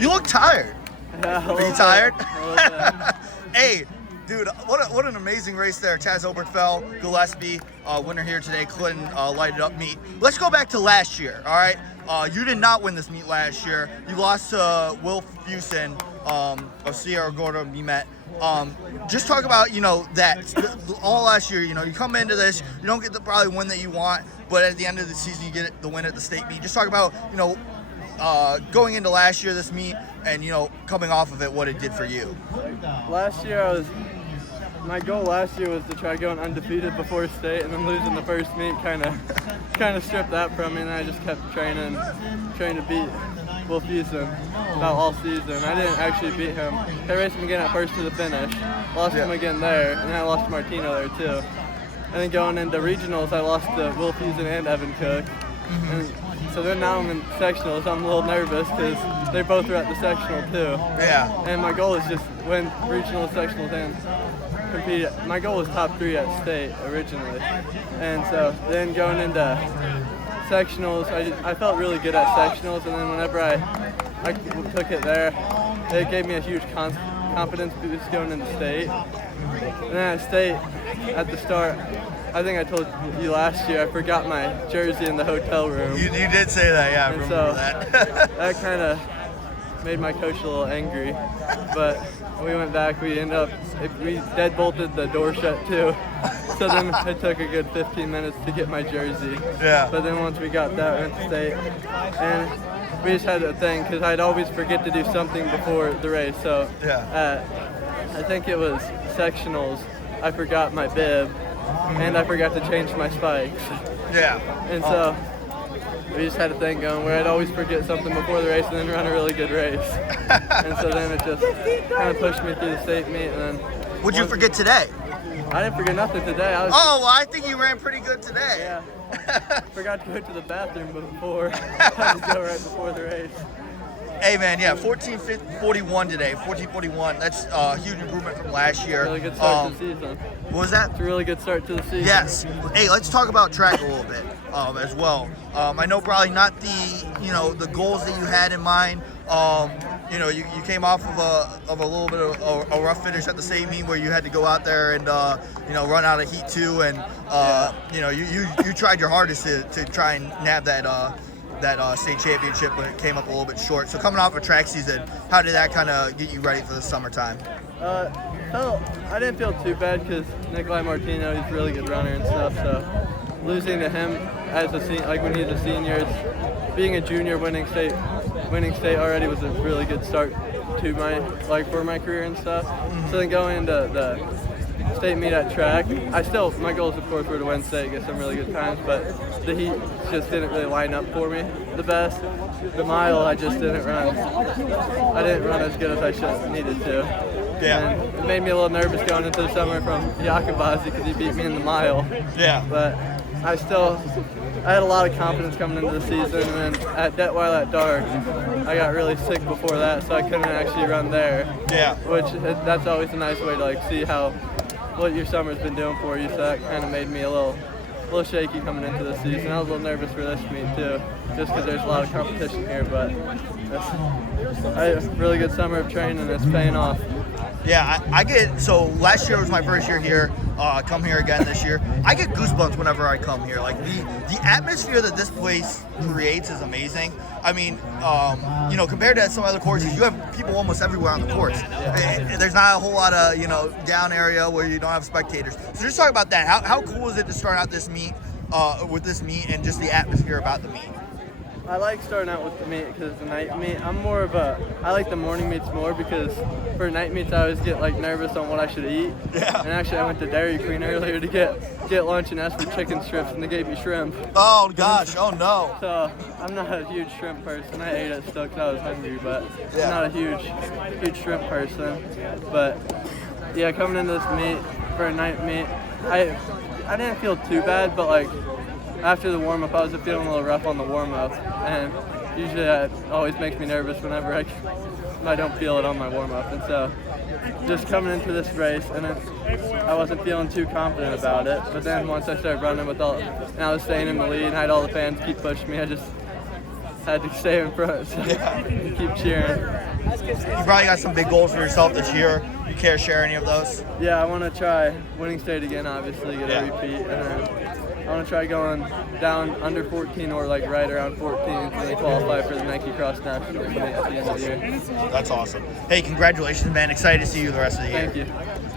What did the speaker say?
You look tired. Yeah, Are you tired? bit. Hey, dude, what an amazing race there. Chaz Oberkfell, Gillespie, winner here today. Clinton lighted up meet. Let's go back to last year, all right? You did not win this meet last year. You lost to Will Fusen of Sierra Gorda we met. Just talk about, that all last year, you come into this, you don't get the probably win that you want, but at the end of the season, you get the win at the state meet. Just talk about, going into last year, this meet, and, coming off of it, what it did for you. Last year, my goal last year was to try going undefeated before state, and then losing the first meet kind of stripped that from me, and I just kept training to beat Will Fusen about all season. I didn't actually beat him. I raced him again at first to the finish, lost him again there, and then I lost to Martino there too. And then going into regionals, I lost to Will Fusen and Evan Cook. And so then now I'm in sectionals. I'm a little nervous because they both were at the sectional too. Yeah. And my goal is just win regional sectionals and compete. My goal was top 3 at state originally. And so then going into sectionals, I felt really good at sectionals, and then whenever I took it there, it gave me a huge confidence boost going into state. And then at state, at the start, I think I told you last year, I forgot my jersey in the hotel room. You did say that, yeah, I and remember so that. That kind of made my coach a little angry, but we went back, we deadbolted the door shut too. So then it took a good 15 minutes to get my jersey. Yeah. But then once we got that, we went to state, and we just had a thing, because I'd always forget to do something before the race. So I think it was sectionals, I forgot my bib, and I forgot to change my spikes. Yeah. And so we just had a thing going where I'd always forget something before the race and then run a really good race. And so then it just kind of pushed me through the state meet. And then What'd you forget today? I didn't forget nothing today. I think you ran pretty good today. Yeah. Forgot to go to the bathroom before. Had to go right before the race. Hey man, yeah, 14:41 today, 14:41. That's a huge improvement from last year. Really good start to the season. What was that? It's a really good start to the season. Yes. Hey, let's talk about track a little bit as well. I know probably not the goals that you had in mind. You came off of a little bit of a rough finish at the same meet where you had to go out there and run out of heat 2, and you tried your hardest to try and nab that state championship, but it came up a little bit short. So coming off a track season, how did that kind of get you ready for the summertime? I didn't feel too bad because Nikolai Martino, he's a really good runner and stuff. So losing to him as when he's a senior, being a junior, winning state already was a really good start to for my career and stuff. So then going into the state meet at track, my goals of course were to win state, get some really good times, but the heat just didn't really line up for me the best. The mile I just didn't run. I didn't run as good as I should needed to. Yeah. And it made me a little nervous going into the summer from Yakubazi because he beat me in the mile. Yeah. But I had a lot of confidence coming into the season, and then at Detweiler at Dark, I got really sick before that, so I couldn't actually run there. Yeah. That's always a nice way to see what your summer's been doing for you. So that kind of made me a little shaky coming into the season. I was a little nervous for this meet too, just because there's a lot of competition here. But I had a really good summer of training, and it's paying off. Yeah, so last year was my first year here, come here again this year. I get goosebumps whenever I come here. Like the atmosphere that this place creates is amazing. I mean, compared to some other courses, you have people almost everywhere on the course. There's not a whole lot of, down area where you don't have spectators. So just talk about that. How cool is it to start out this meet, with this meet, and just the atmosphere about the meet? I like starting out with the meet because it's a night meet. I like the morning meets more because for night meets I always get nervous on what I should eat. Yeah. And actually I went to Dairy Queen earlier to get lunch and asked for chicken strips, and they gave me shrimp. Oh gosh, oh no. So I'm not a huge shrimp person. I ate it still because I was hungry, but Yeah. I'm not a huge shrimp person. But yeah, coming into this meet for a night meet, I didn't feel too bad, but after the warm-up, I was feeling a little rough on the warm-up, and usually that always makes me nervous whenever I don't feel it on my warm-up. And so just coming into this race, and I wasn't feeling too confident about it, but then once I started running and I was staying in the lead, and I had all the fans keep pushing me, I just had to stay in front, so keep cheering. You probably got some big goals for yourself this year. You care to share any of those? Yeah, I want to try winning state again, obviously, get a repeat. And then I want to try going down under 14 or like right around 14 and then qualify for the Nike Cross Nationals at the end of the year. That's awesome. Hey, congratulations, man. Excited to see you the rest of the year. Thank you.